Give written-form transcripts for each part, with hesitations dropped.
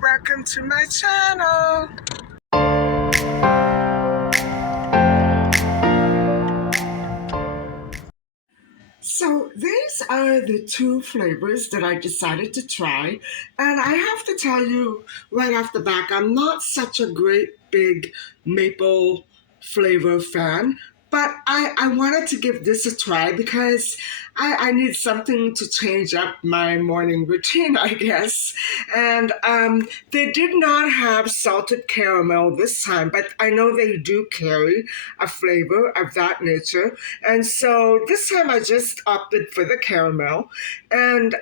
Welcome to my channel. So these are the two flavors that I decided to try. And I have to tell you right off the back, I'm not such a great big maple flavor fan. But I wanted to give this a try because I need something to change up my morning routine, I guess. And they did not have salted caramel this time, but I know they do carry a flavor of that nature. And so this time I just opted for the caramel. And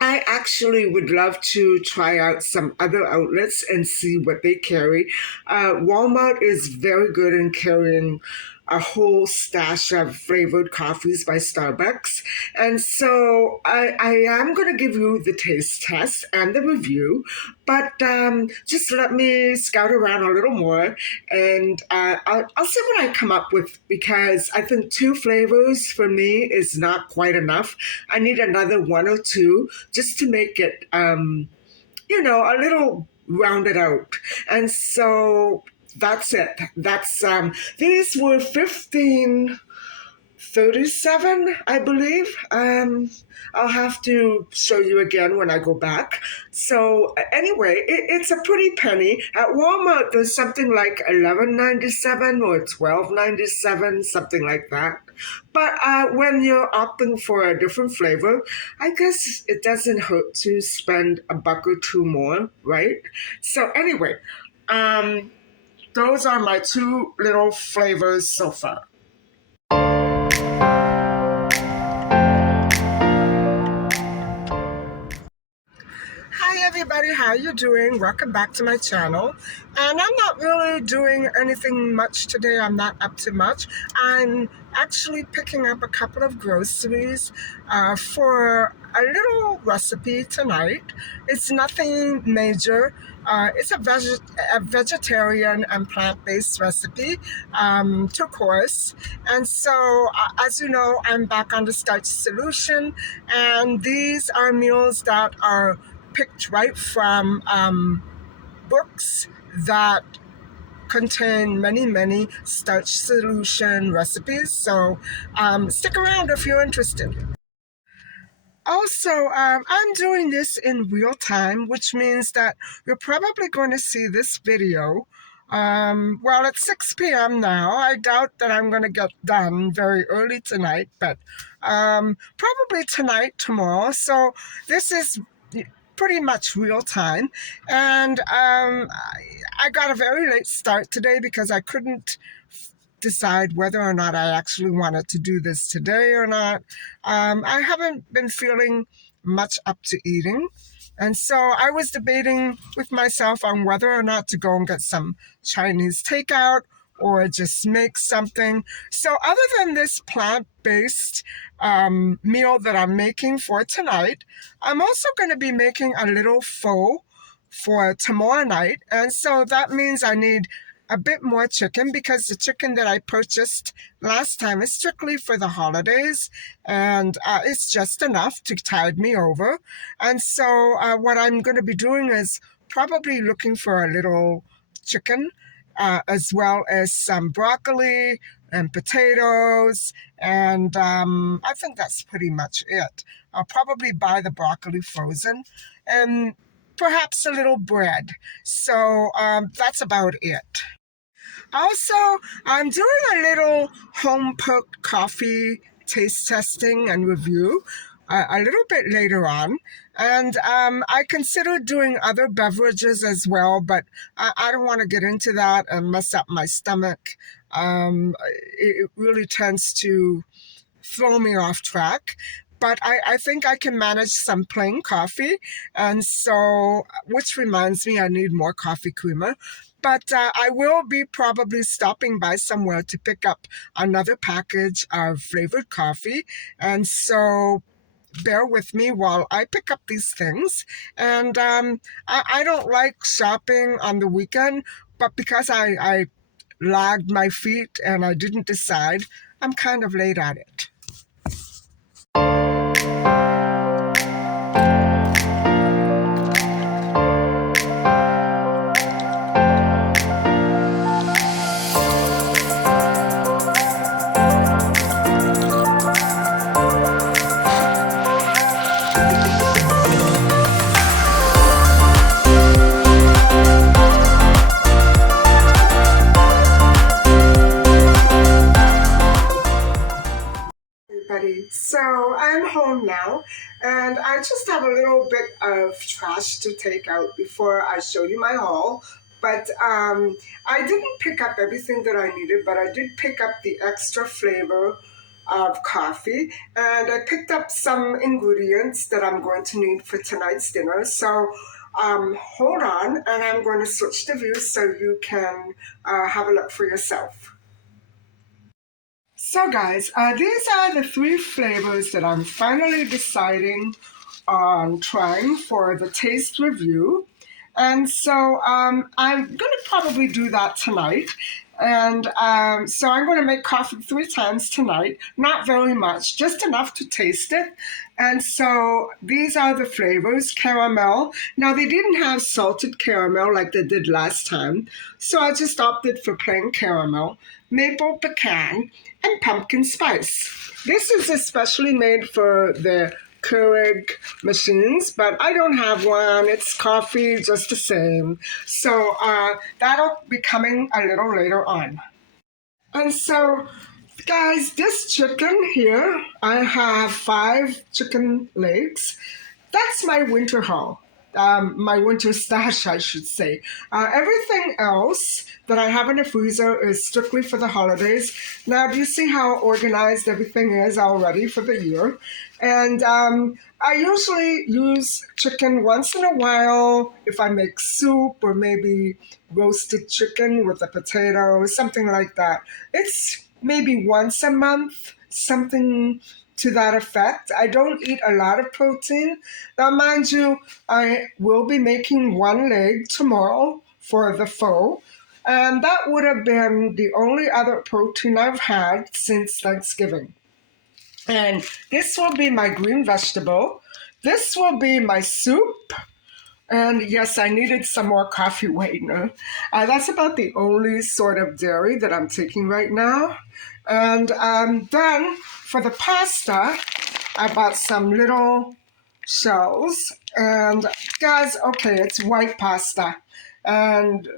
I actually would love to try out some other outlets and see what they carry. Walmart is very good in carrying a whole stash of flavored coffees by Starbucks. And so I am going to give you the taste test and the review, but just let me scout around a little more and I'll see what I come up with because I think two flavors for me is not quite enough. I need another one or two just to make it, a little rounded out. And so that's it. These were 15.37, I believe. I'll have to show you again when I go back. So anyway, it's a pretty penny. At Walmart, there's something like $11.97 or $12.97, something like that. But when you're opting for a different flavor, I guess it doesn't hurt to spend a buck or two more, right? So anyway, um, those are my two little flavors so far. Hi everybody, how you doing? Welcome back to my channel. And I'm not really doing anything much today. I'm not up to much. I'm actually picking up a couple of groceries for a little recipe tonight. It's nothing major. It's a vegetarian and plant-based recipe, two course. And so, as you know, I'm back on the Starch solution, and these are meals that are picked right from books that contain many, many starch solution recipes. So stick around if you're interested. Also, I'm doing this in real time, which means that you're probably going to see this video. Well, it's 6 p.m. now. I doubt that I'm going to get done very early tonight, but probably tonight, tomorrow. So this is pretty much real time. And I got a very late start today because I couldn't decide whether or not I actually wanted to do this today or not. I haven't been feeling much up to eating. And so I was debating with myself on whether or not to go and get some Chinese takeout or just make something. So, other than this plant based meal that I'm making for tonight, I'm also going to be making a little pho for tomorrow night. And so that means I need a bit more chicken because the chicken that I purchased last time is strictly for the holidays, and it's just enough to tide me over. And so what I'm going to be doing is probably looking for a little chicken, as well as some broccoli and potatoes, and I think that's pretty much it. I'll probably buy the broccoli frozen and perhaps a little bread. So that's about it. Also, I'm doing a little home cooked coffee taste testing and review a little bit later on. And I considered doing other beverages as well, but I don't want to get into that and mess up my stomach. It really tends to throw me off track. But I think I can manage some plain coffee. And so, which reminds me, I need more coffee creamer. But I will be probably stopping by somewhere to pick up another package of flavored coffee. And so, bear with me while I pick up these things. And I don't like shopping on the weekend, but because I lagged my feet and I didn't decide, I'm kind of late at it. Everybody. So I'm home now, and I just have a little bit of trash to take out before I show you my haul. But I didn't pick up everything that I needed, but I did pick up the extra flavor of coffee, and I picked up some ingredients that I'm going to need for tonight's dinner. So hold on, and I'm going to switch the view so you can have a look for yourself. So, guys, these are the three flavors that I'm finally deciding on trying for the taste review. And so I'm going to probably do that tonight. And so I'm going to make coffee 3 times tonight. Not very much, just enough to taste it. And so these are the flavors: caramel. Now, they didn't have salted caramel like they did last time. So I just opted for plain caramel, maple pecan, and pumpkin spice. This is especially made for the Keurig machines, but I don't have one. It's coffee just the same. So that'll be coming a little later on. And so, guys, this chicken here, I have 5 chicken legs. That's my winter haul. My winter stash, I should say. Everything else that I have in the freezer is strictly for the holidays. Now, do you see how organized everything is already for the year? And I usually use chicken once in a while if I make soup or maybe roasted chicken with a potato, something like that. It's maybe once a month, something to that effect. I don't eat a lot of protein. Now, mind you, I will be making one leg tomorrow for the pho. And that would have been the only other protein I've had since Thanksgiving. And this will be my green vegetable. This will be my soup. And yes, I needed some more coffee whitener. That's about the only sort of dairy that I'm taking right now. And then for the pasta, I bought some little shells. And guys, okay, it's white pasta. And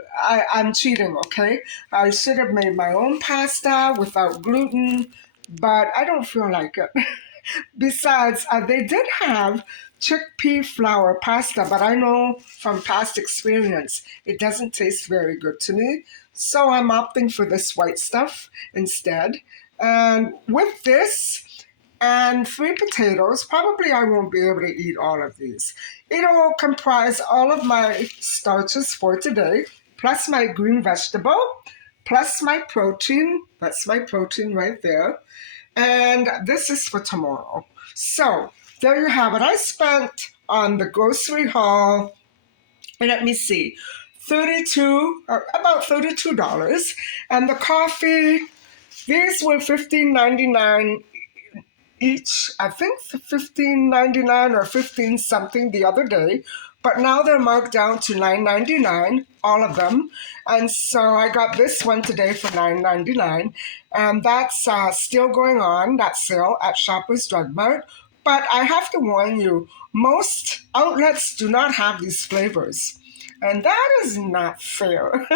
I'm cheating, okay? I should have made my own pasta without gluten, but I don't feel like it. Besides, they did have chickpea flour pasta, but I know from past experience it doesn't taste very good to me. So I'm opting for this white stuff instead. And with this and three potatoes, probably I won't be able to eat all of these. It'll comprise all of my starches for today, plus my green vegetable, plus my protein. That's my protein right there, and this is for tomorrow. So there you have it. I spent on the grocery haul, let me see, 32 or about $32, and the coffee, these were 15.99 each. I think 15.99 or 15 something the other day, but now they're marked down to 9.99, all of them. And so I got this one today for 9.99, and that's still going on, that sale at Shoppers Drug Mart. But I have to warn you, most outlets do not have these flavors, and that is not fair.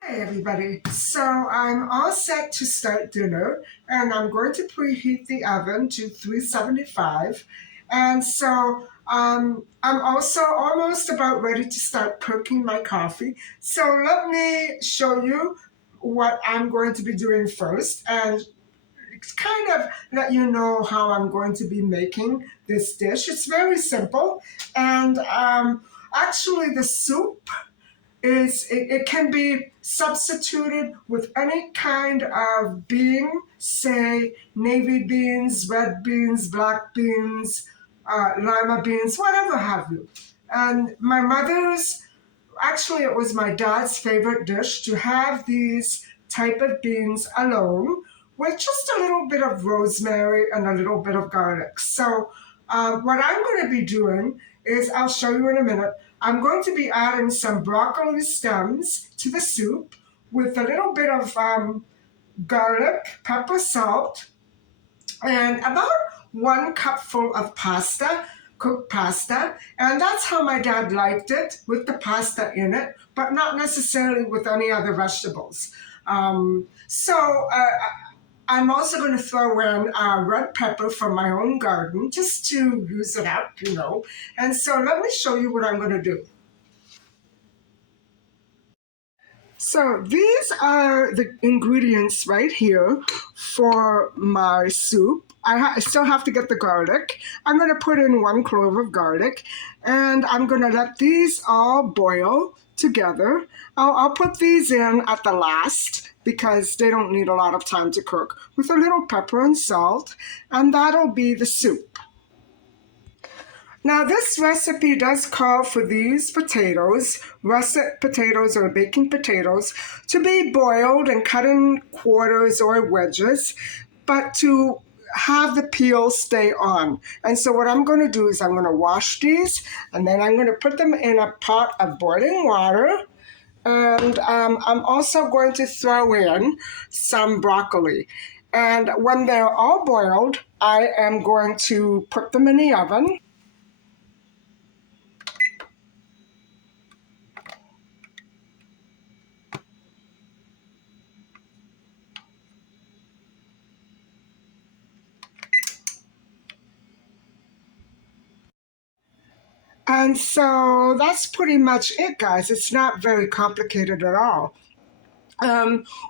Hey everybody, so I'm all set to start dinner, and I'm going to preheat the oven to 375. And so I'm also almost about ready to start cooking my coffee. So let me show you what I'm going to be doing first, and kind of let you know how I'm going to be making this dish. It's very simple, and actually the soup it can be substituted with any kind of bean, say navy beans, red beans, black beans, lima beans, whatever have you. And my mother's, actually it was my dad's favorite dish to have these type of beans alone with just a little bit of rosemary and a little bit of garlic. So what I'm going to be doing is, I'll show you in a minute, I'm going to be adding some broccoli stems to the soup with a little bit of garlic, pepper, salt, and about 1 cupful of pasta, cooked pasta. And that's how my dad liked it, with the pasta in it, but not necessarily with any other vegetables. So I'm also going to throw in red pepper from my own garden just to use it up, you know. And so let me show you what I'm going to do. So these are the ingredients right here for my soup. I still have to get the garlic. I'm going to put in 1 clove of garlic, and I'm going to let these all boil together. I'll put these in at the last because they don't need a lot of time to cook, with a little pepper and salt, and that'll be the soup. Now, this recipe does call for these potatoes, russet potatoes or baking potatoes, to be boiled and cut in quarters or wedges, but to have the peel stay on. And so what I'm going to do is I'm going to wash these, and then I'm going to put them in a pot of boiling water. And I'm also going to throw in some broccoli. And when they're all boiled, I am going to put them in the oven. And so that's pretty much it, guys. It's not very complicated at all.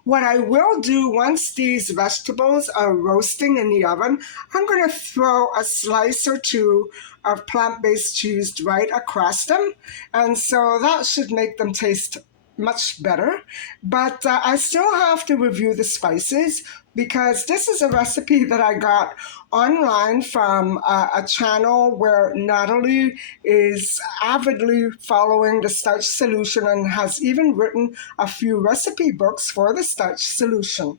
What I will do once these vegetables are roasting in the oven, I'm going to throw a slice or two of plant-based cheese right across them. And so that should make them taste much better. But I still have to review the spices because this is a recipe that I got online from a channel where Natalie is avidly following the starch solution and has even written a few recipe books for the starch solution.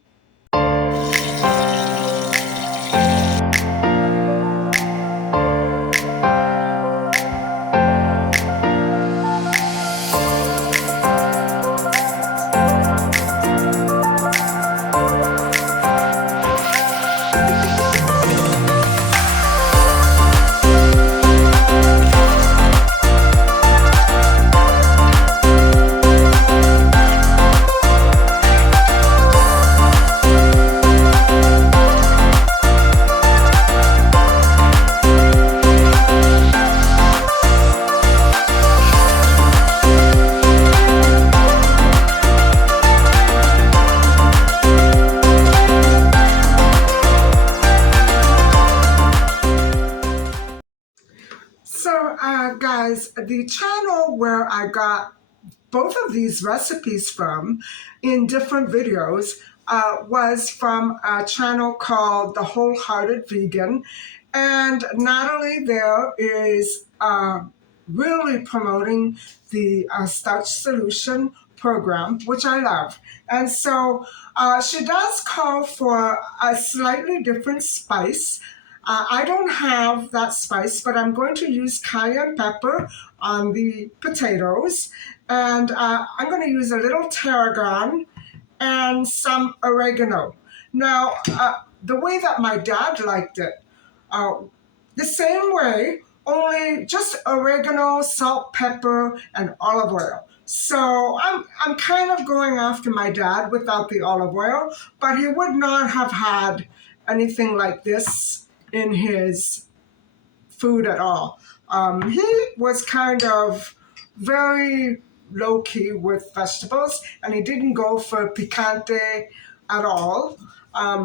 So, guys, the channel where I got both of these recipes from in different videos was from a channel called The Wholehearted Vegan. And Natalie there is really promoting the Starch Solution program, which I love. And so she does call for a slightly different spice. I don't have that spice, but I'm going to use cayenne pepper on the potatoes. And I'm going to use a little tarragon and some oregano. Now, the way that my dad liked it, uh, the same way, only just oregano, salt, pepper, and olive oil. So I'm kind of going after my dad without the olive oil, but he would not have had anything like this in his food at all. He was kind of very low key with vegetables, and he didn't go for picante at all.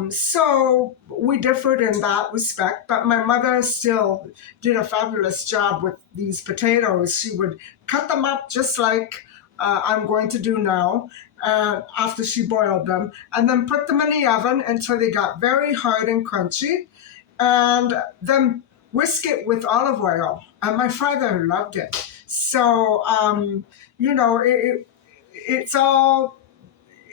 So we differed in that respect, but my mother still did a fabulous job with these potatoes. She would cut them up just like I'm going to do now after she boiled them, and then put them in the oven until they got very hard and crunchy, and then whisk it with olive oil. And my father loved it. So, you know, it's all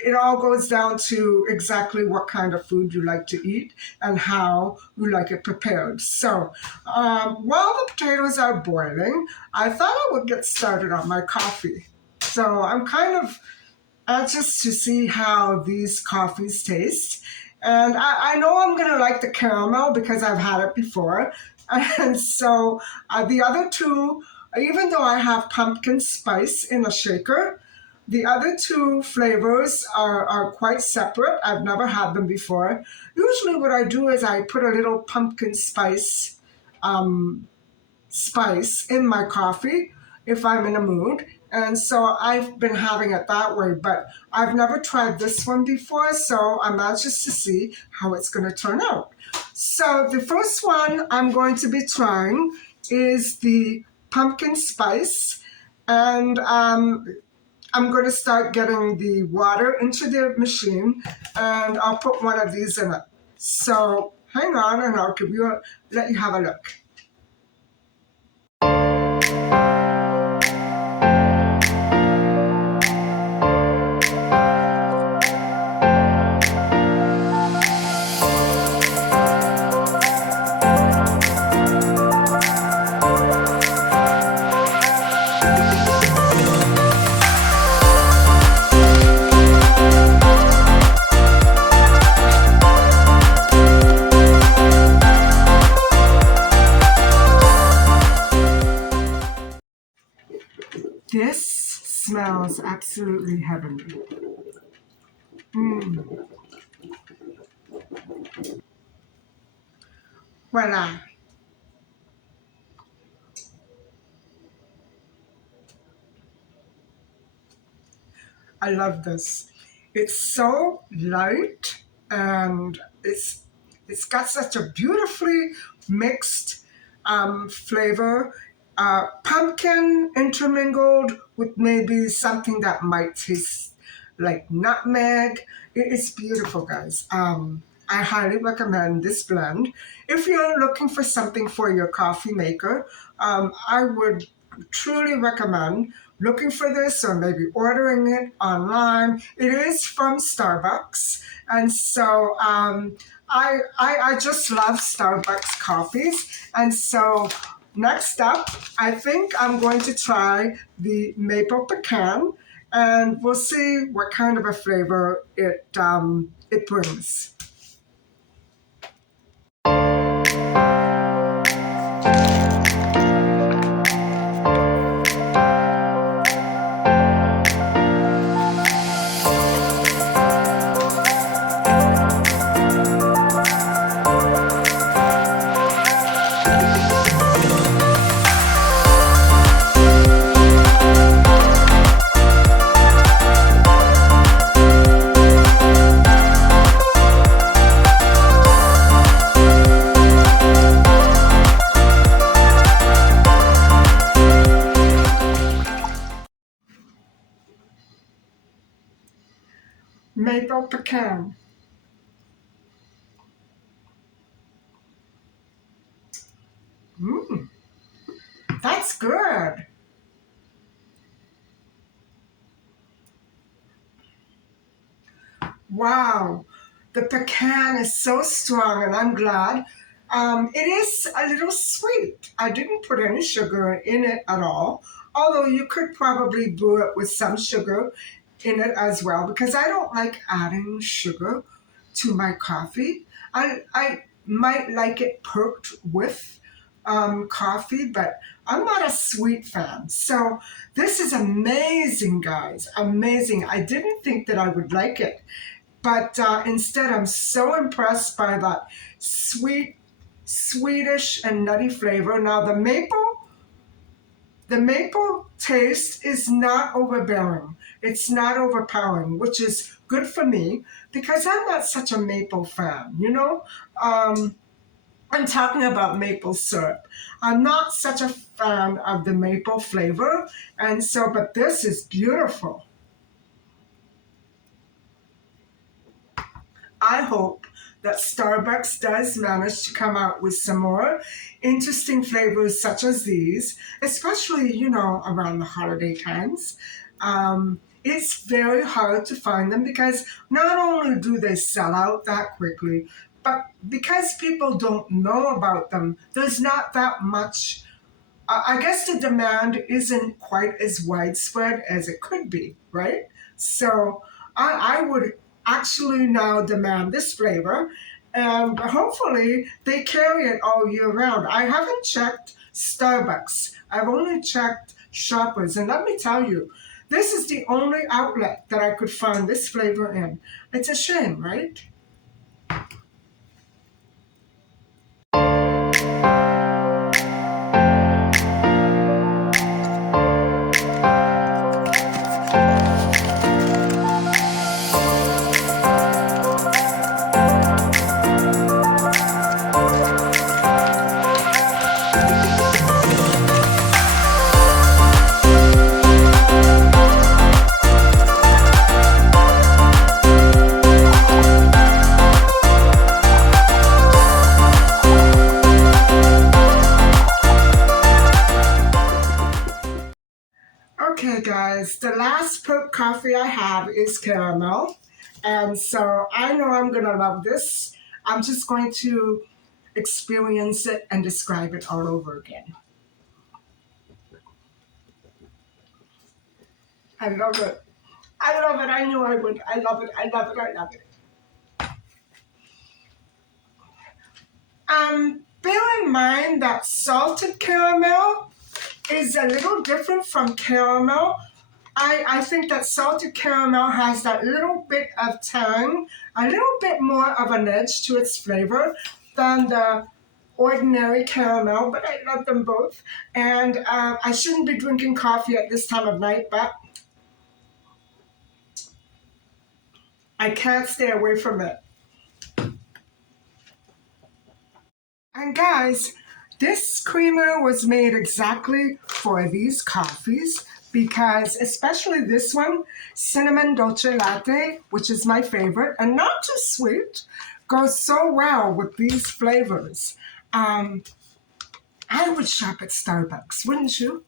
it all goes down to exactly what kind of food you like to eat and how you like it prepared. So, while the potatoes are boiling, I thought I would get started on my coffee. So, I'm kind of just to see how these coffees taste. And I know I'm going to like the caramel because I've had it before. And so the other two, even though I have pumpkin spice in a shaker, the other two flavors are quite separate. I've never had them before. Usually, what I do is I put a little pumpkin spice in my coffee if I'm in a mood. And so I've been having it that way, but I've never tried this one before, so I'm anxious to see how it's going to turn out. So the first one I'm going to be trying is the pumpkin spice, and I'm going to start getting the water into the machine, and I'll put one of these in it. So hang on, and I'll let you have a look. This smells absolutely heavenly. Mm. Voila. I love this. It's so light, and it's got such a beautifully mixed flavor. pumpkin intermingled with maybe something that might taste like nutmeg. It's beautiful, guys. I highly recommend this blend. If you're looking for something for your coffee maker, I would truly recommend looking for this or maybe ordering it online. It is from Starbucks. And so I just love Starbucks coffees. And so next up, I think I'm going to try the maple pecan, and we'll see what kind of a flavor it brings. Maple pecan. Mm, that's good. Wow, the pecan is so strong, and I'm glad. It is a little sweet. I didn't put any sugar in it at all, although you could probably brew it with some sugar in it as well, because I don't like adding sugar to my coffee. I might like it perked with coffee, but I'm not a sweet fan. So this is amazing, guys. Amazing. I didn't think that I would like it, but instead, I'm so impressed by that sweet, sweetish, and nutty flavor. Now, the maple taste is not overbearing. It's not overpowering, which is good for me because I'm not such a maple fan. Um, I'm talking about maple syrup. I'm not such a fan of the maple flavor, and so, but this is beautiful. I hope that Starbucks does manage to come out with some more interesting flavors such as these, especially, around the holiday times. It's very hard to find them because not only do they sell out that quickly, but because people don't know about them, there's not that much. I guess the demand isn't quite as widespread as it could be, right? So I would actually now demand this flavor, and hopefully they carry it all year round. I haven't checked Starbucks, I've only checked Shoppers, and let me tell you, this is the only outlet that I could find this flavor in. It's a shame, right? Okay, guys, the last coffee I have is caramel. And so I know I'm going to love this. I'm just going to experience it and describe it all over again. I love it. I love it. I knew I would. I love it. I love it. I love it. Bear in mind that salted caramel is a little different from caramel. I think that salted caramel has that little bit of tang, a little bit more of an edge to its flavor than the ordinary caramel, but I love them both. And I shouldn't be drinking coffee at this time of night, but I can't stay away from it. And guys, This creamer was made exactly for these coffees because, especially this one, cinnamon dolce latte, which is my favorite and not too sweet, goes so well with these flavors. Um, I would shop at Starbucks, wouldn't you?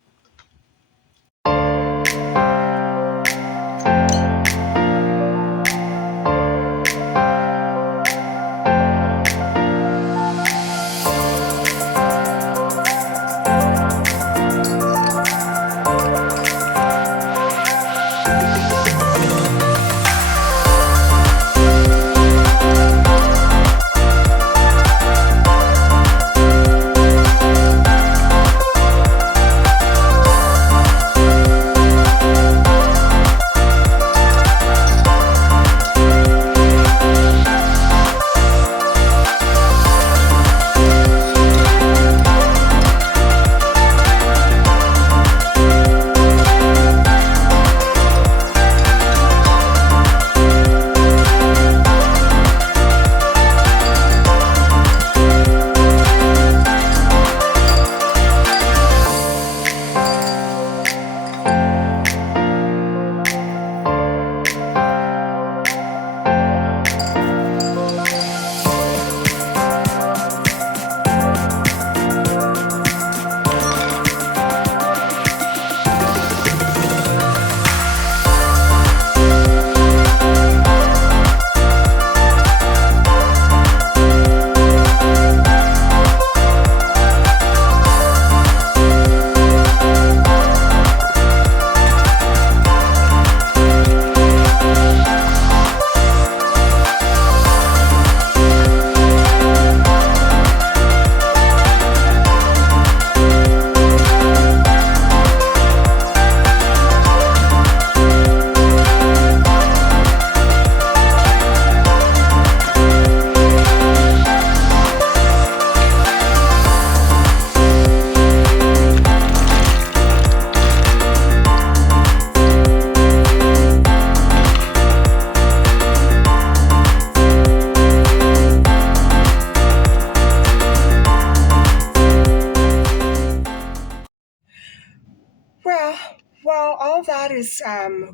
Well, while all that is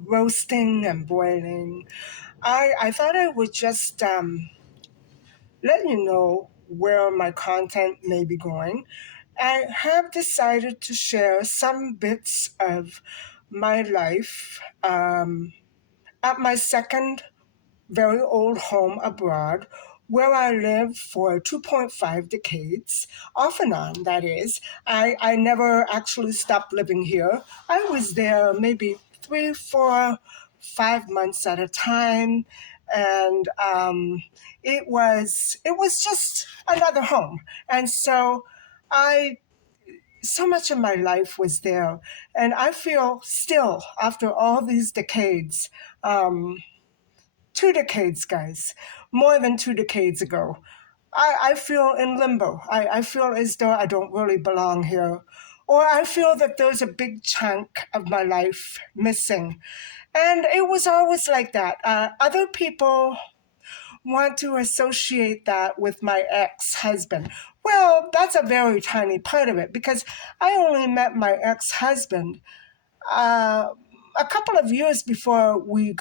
roasting and boiling, I thought I would just let you know where my content may be going. I have decided to share some bits of my life at my second very old home abroad where I lived for 2.5 decades, off and on, that is. I never actually stopped living here. I was there maybe 3, 4, 5 months at a time. And it was just another home. And so I so much of my life was there. And I feel still, after all these decades, 2 decades, guys, more than 2 decades ago, I feel in limbo. I feel as though I don't really belong here. Or I feel that there's a big chunk of my life missing. And it was always like that. Other people want to associate that with my ex husband. Well, that's a very tiny part of it because I only met my ex husband uh, a couple of years before we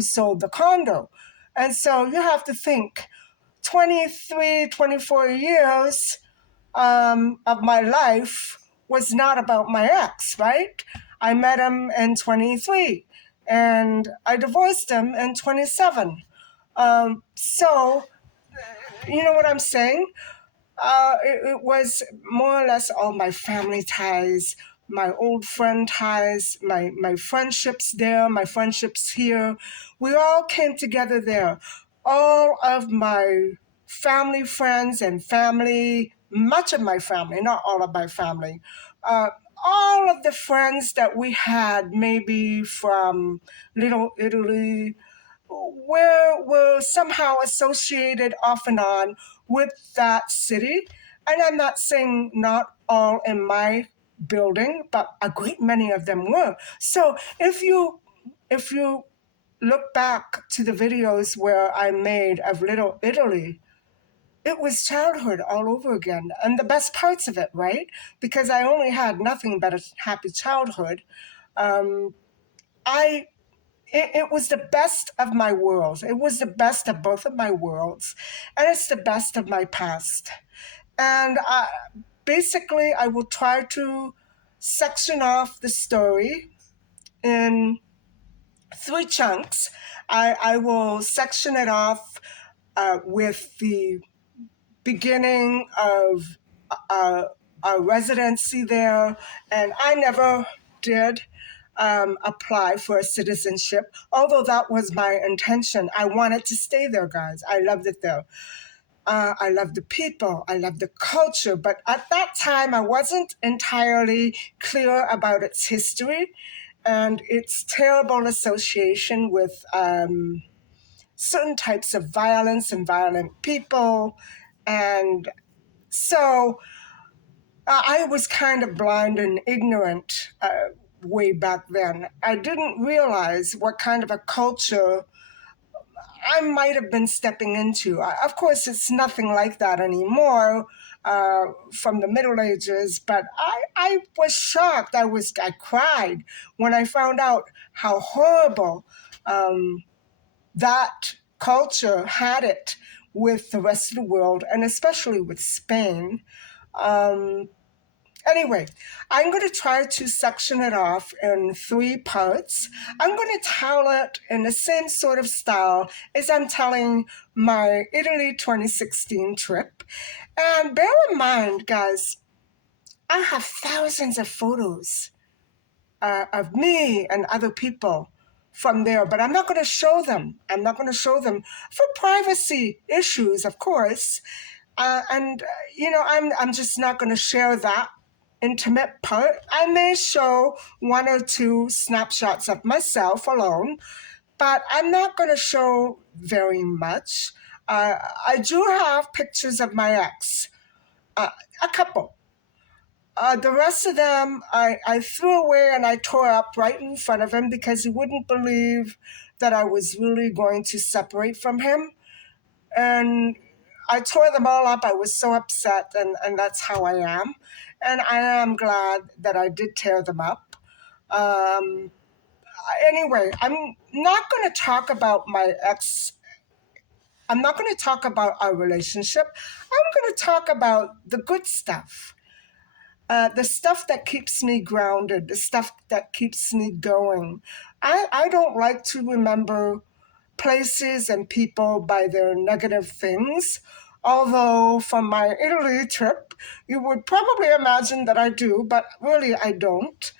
sold the condo. And so you have to think 23, 24 years of my life was not about my ex, right? I met him in 23 and I divorced him in 27. So, you know what I'm saying? It was more or less all my family ties, my old friend ties, my friendships there, my friendships here. We all came together there. All of my family friends and family, much of my family, not all of my family, uh, all of the friends that we had, maybe from Little Italy, were somehow associated off and on with that city. And I'm not saying not all in my building, but a great many of them were. So if you look back to the videos where I made of Little Italy, it was childhood all over again, and the best parts of it, right? Because I only had nothing but a happy childhood. Um, I it was the best of my worlds. It was the best of both of my worlds, and it's the best of my past. And basically, I will try to section off the story in three chunks. I will section it off with the beginning of uh, a residency there, and I never did apply for a citizenship, although that was my intention. I wanted to stay there, guys. I loved it there. I love the people, I love the culture, but at that time I wasn't entirely clear about its history and its terrible association with certain types of violence and violent people. And so I was kind of blind and ignorant way back then. I didn't realize what kind of a culture I might have been stepping into. Of course, it's nothing like that anymore from the Middle Ages, but I was shocked. I cried when I found out how horrible that culture had it with the rest of the world, and especially with Spain. Um, Anyway, I'm going to try to section it off in three parts. I'm going to tell it in the same sort of style as I'm telling my Italy 2016 trip. And bear in mind, guys, I have thousands of photos of me and other people from there, but I'm not going to show them. I'm not going to show them for privacy issues, of course. And you know, I'm just not going to share that intimate part. I may show one or two snapshots of myself alone, but I'm not going to show very much. I do have pictures of my ex, uh, a couple. The rest of them I threw away and I tore up right in front of him because he wouldn't believe that I was really going to separate from him. And I tore them all up. I was so upset, and that's how I am. And I am glad that I did tear them up. Um, anyway, I'm not going to talk about my ex. I'm not going to talk about our relationship. I'm going to talk about the good stuff. The stuff that keeps me grounded, the stuff that keeps me going. I don't like to remember places and people by their negative things. Although from my Italy trip, you would probably imagine that I do, but really I don't.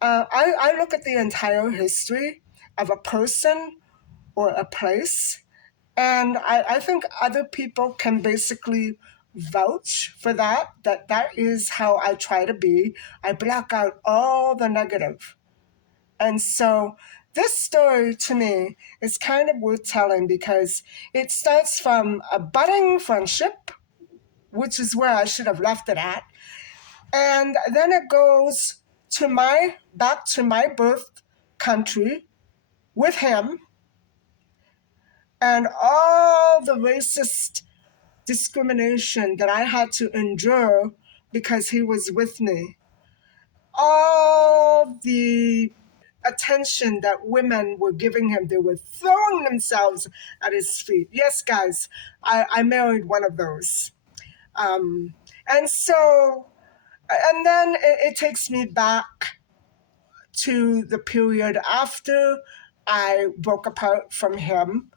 I look at the entire history of a person or a place, and I think other people can basically vouch for that, that is how I try to be. I block out all the negative. And so this story to me is kind of worth telling because it starts from a budding friendship, which is where I should have left it at. And then it goes to my back to my birth country with him and all the racist discrimination that I had to endure because he was with me. All the attention that women were giving him. They were throwing themselves at his feet. Yes, guys, I married one of those. And so, and then it takes me back to the period after I broke apart from him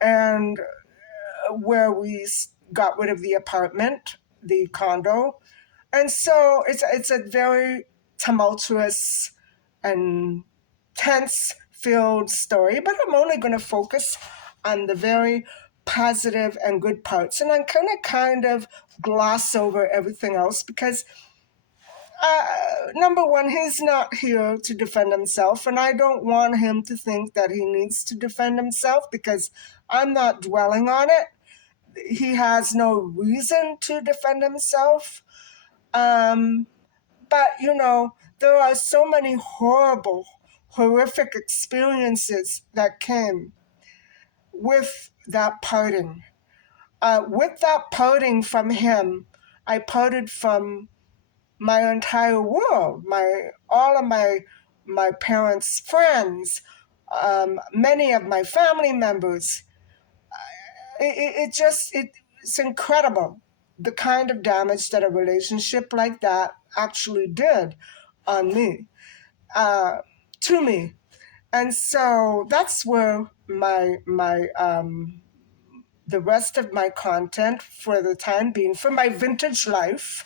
and where we got rid of the apartment, the condo. And so it's a very tumultuous and tense filled story, but I'm only going to focus on the very positive and good parts. And I'm going to kind of gloss over everything else because, number one, he's not here to defend himself. And I don't want him to think that he needs to defend himself because I'm not dwelling on it. He has no reason to defend himself. But, you know, there are so many horrible, horrific experiences that came with that parting. With that parting from him, I parted from my entire world, my all of my parents' friends, many of my family members. It just it's incredible the kind of damage that a relationship like that actually did on me, uh, to me. And so that's where my the rest of my content for the time being for my vintage life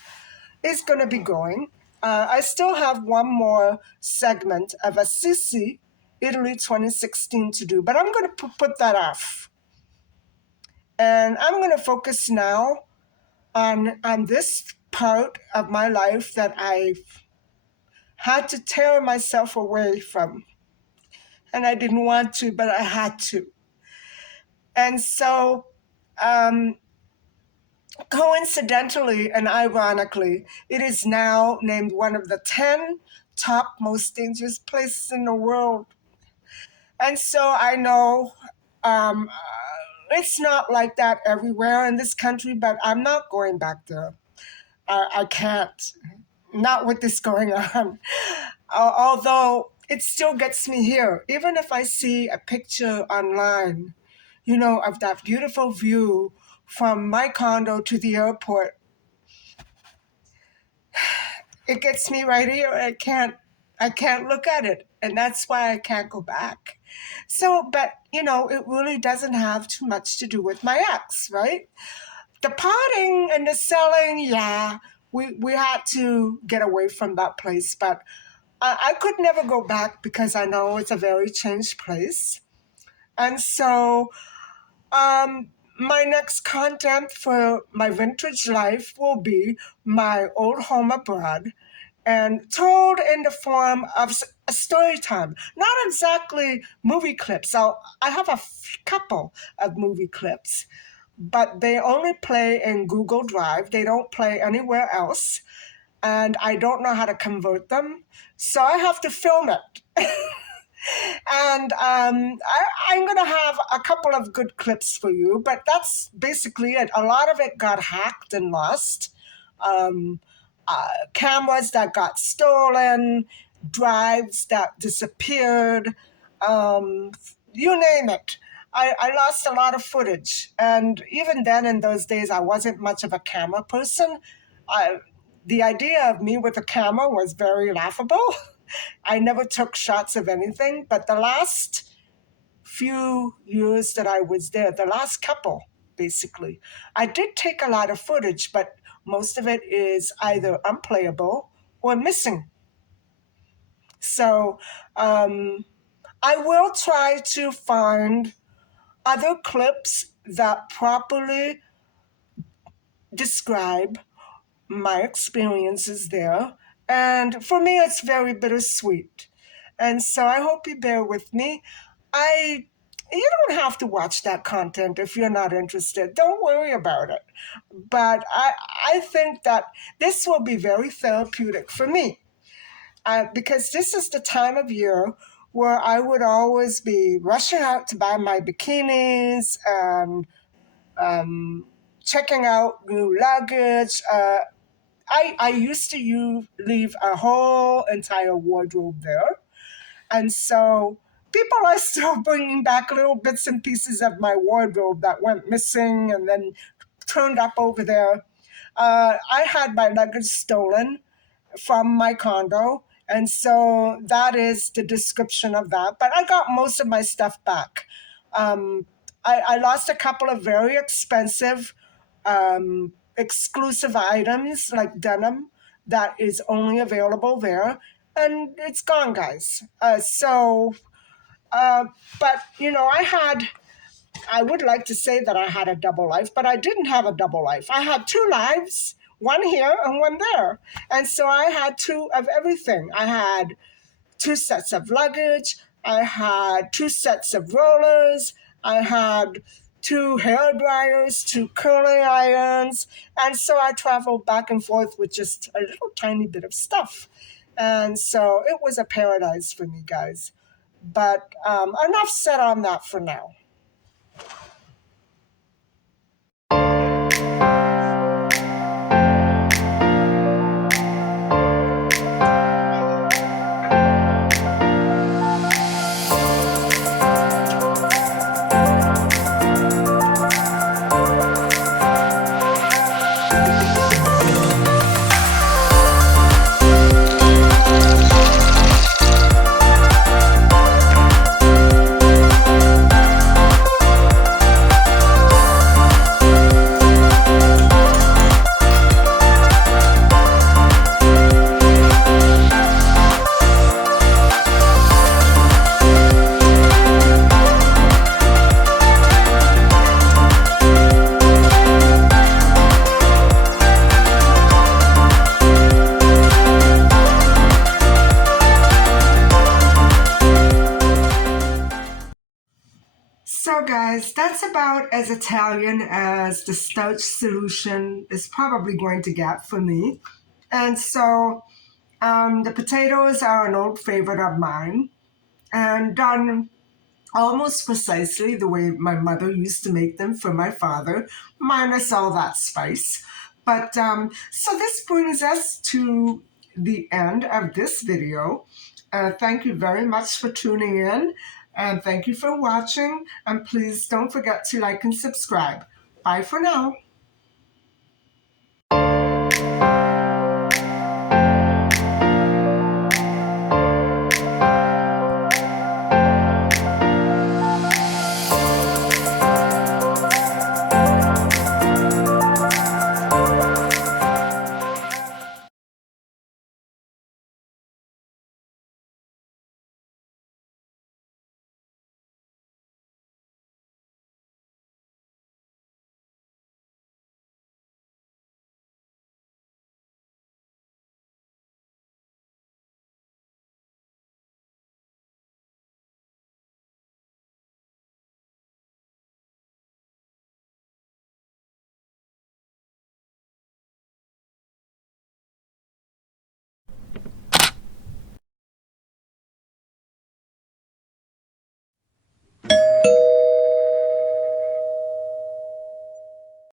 is going to be going. I still have one more segment of Assisi, Italy 2016 to do, but I'm going to put that off. And I'm going to focus now on this part of my life that I had to tear myself away from. And I didn't want to, but I had to. And so, um, coincidentally and ironically, it is now named one of the 10 top most dangerous places in the world. And so I know it's not like that everywhere in this country, but I'm not going back there. I can't, not with this going on. Although it still gets me here, even if I see a picture online, of that beautiful view from my condo to the airport, it gets me right here. I can't look at it, and that's why I can't go back. So, but it really doesn't have too much to do with my ex, right? The parting and the selling, yeah, we had to get away from that place, but I could never go back because I know it's a very changed place. And so, my next content for my vintage life will be my old home abroad and told in the form of a story time. Not exactly movie clips. I have a couple of movie clips, but they only play in Google Drive. They don't play anywhere else. And I don't know how to convert them. So I have to film it. And I'm going to have a couple of good clips for you, but that's basically it. A lot of it got hacked and lost. Um, Cameras that got stolen, drives that disappeared, um, you name it. I lost a lot of footage. And even then, in those days, I wasn't much of a camera person. I, the idea of me with a camera was very laughable. I never took shots of anything, but the last few years that I was there, the last couple, basically, I did take a lot of footage, but most of it is either unplayable or missing. So I will try to find other clips that properly describe my experiences there. And for me, it's very bittersweet. And so I hope you bear with me. I You don't have to watch that content if you're not interested. Don't worry about it. But I think that this will be very therapeutic for me because this is the time of year where I would always be rushing out to buy my bikinis and checking out new luggage. I used to leave a whole entire wardrobe there. And so people are still bringing back little bits and pieces of my wardrobe that went missing and then turned up over there. I had my luggage stolen from my condo. And so that is the description of that. But I got most of my stuff back. Um, I lost a couple of very expensive, exclusive items like denim that is only available there. And it's gone, guys. Uh, but, I would like to say that I had a double life, but I didn't have a double life. I had two lives, one here and one there. And so I had two of everything. I had two sets of luggage. I had two sets of rollers. I had two hair dryers, two curling irons. And so I traveled back and forth with just a little tiny bit of stuff. And so it was a paradise for me, guys. But enough said on that for now. guys, that's about as Italian as the starch solution is probably going to get for me. And so the potatoes are an old favorite of mine and done almost precisely the way my mother used to make them for my father, minus all that spice. But so this brings us to the end of this video. Thank you very much for tuning in, and thank you for watching. And please don't forget to like and subscribe. Bye for now.